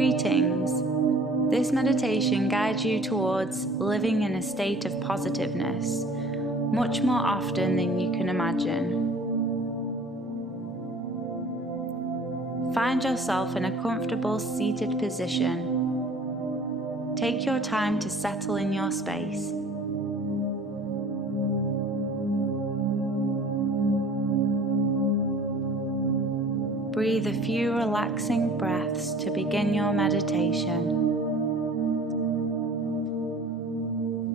Greetings. This meditation guides you towards living in a state of positiveness, much more often than you can imagine. Find yourself in a comfortable seated position. Take your time to settle in your space. Breathe a few relaxing breaths to begin your meditation.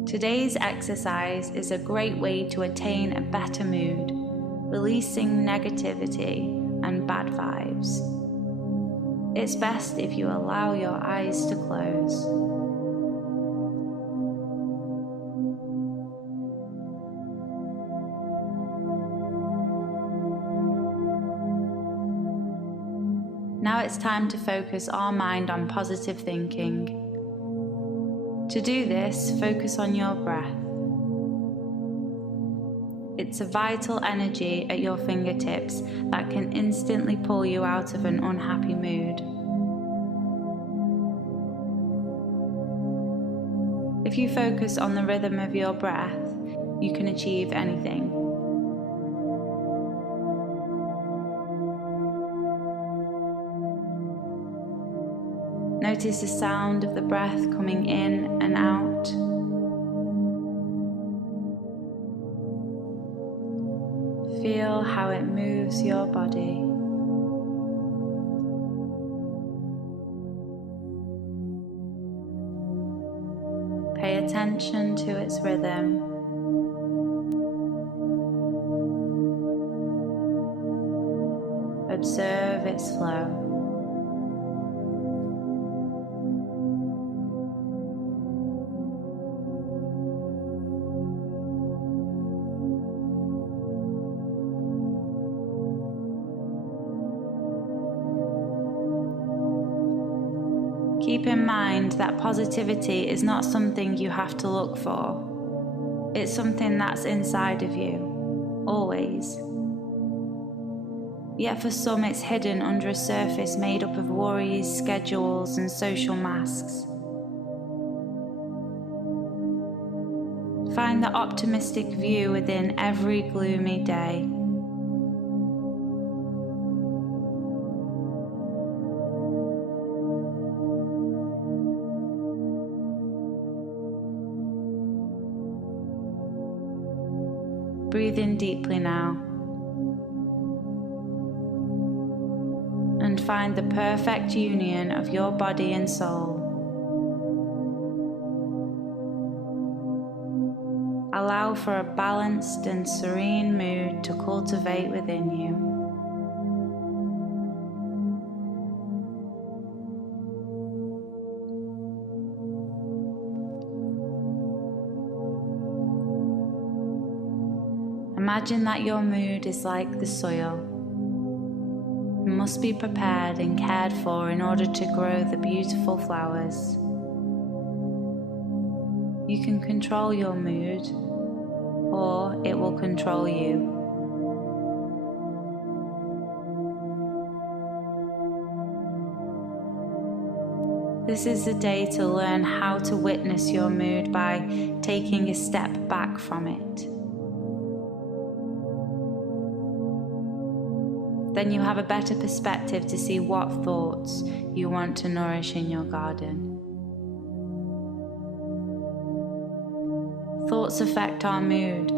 Today's exercise is a great way to attain a better mood, releasing negativity and bad vibes. It's best if you allow your eyes to close. Now it's time to focus our mind on positive thinking. To do this, focus on your breath. It's a vital energy at your fingertips that can instantly pull you out of an unhappy mood. If you focus on the rhythm of your breath, you can achieve anything. Notice the sound of the breath coming in and out. Feel how it moves your body. Pay attention to its rhythm. Observe its flow. Keep in mind that positivity is not something you have to look for. It's something that's inside of you, always. Yet for some it's hidden under a surface made up of worries, schedules, and social masks. Find the optimistic view within every gloomy day. Breathe in deeply now and find the perfect union of your body and soul. Allow for a balanced and serene mood to cultivate within you. Imagine that your mood is like the soil. It must be prepared and cared for in order to grow the beautiful flowers. You can control your mood, or it will control you. This is the day to learn how to witness your mood by taking a step back from it. Then you have a better perspective to see what thoughts you want to nourish in your garden. Thoughts affect our mood.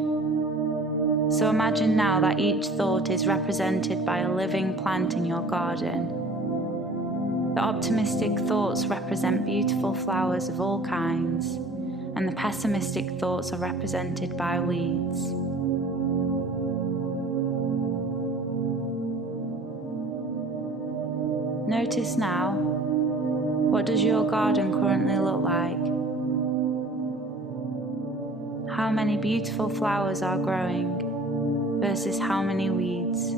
So imagine now that each thought is represented by a living plant in your garden. The optimistic thoughts represent beautiful flowers of all kinds, and the pessimistic thoughts are represented by weeds. Notice now, what does your garden currently look like? How many beautiful flowers are growing versus how many weeds?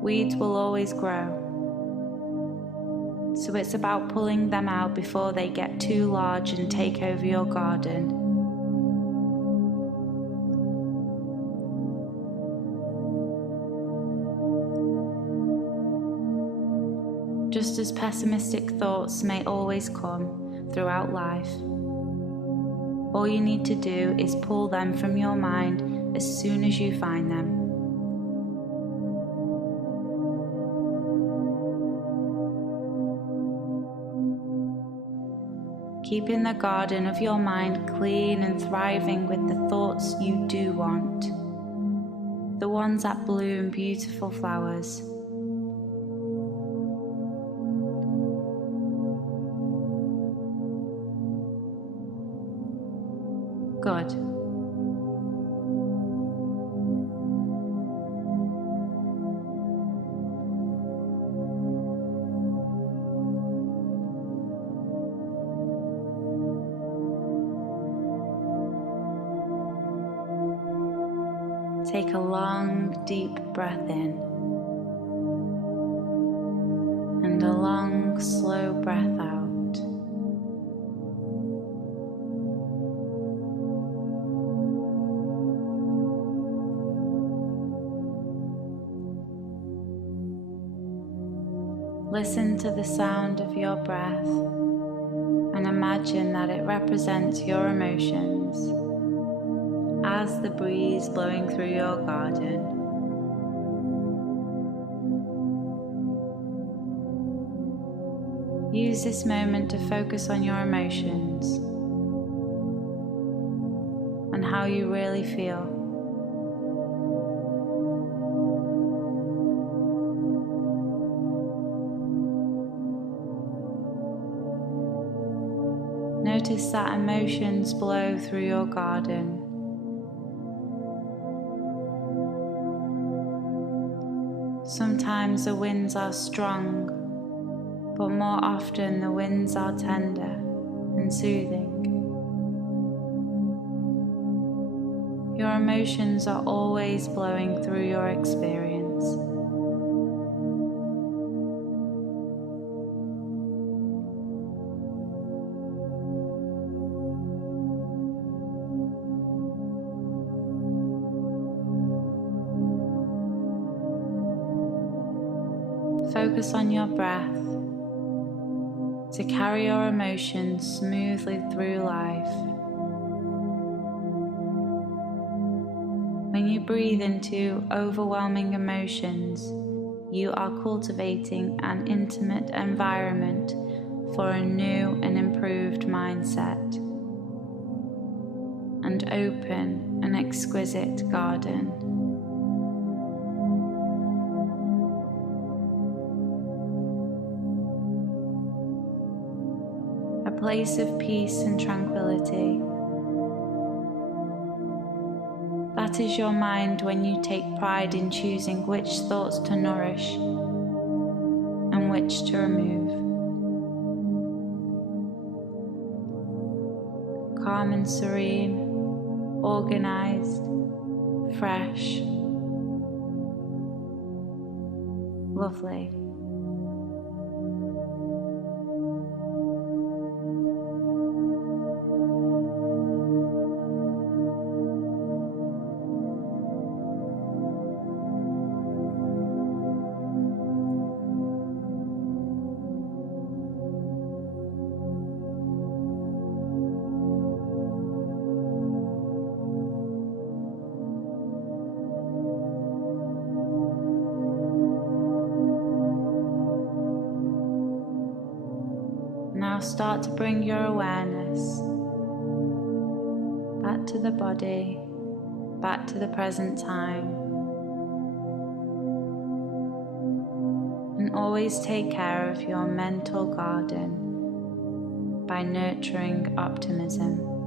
Weeds will always grow, so it's about pulling them out before they get too large and take over your garden. just as pessimistic thoughts may always come throughout life. All you need to do is pull them from your mind as soon as you find them. Keeping the garden of your mind clean and thriving with the thoughts you do want, the ones that bloom beautiful flowers. Good. Take a long, deep breath in and a long, slow breath out. Listen to the sound of your breath and imagine that it represents your emotions as the breeze blowing through your garden. Use this moment to focus on your emotions and how you really feel. Notice that emotions blow through your garden. Sometimes the winds are strong, but more often the winds are tender and soothing. Your emotions are always blowing through your experience. Focus on your breath to carry your emotions smoothly through life. When you breathe into overwhelming emotions, you are cultivating an intimate environment for a new and improved mindset, and open an exquisite garden. A place of peace and tranquility. That is your mind when you take pride in choosing which thoughts to nourish and which to remove. Calm and serene, organized, fresh, lovely. Now start to bring your awareness back to the body, back to the present time. And always take care of your mental garden by nurturing optimism.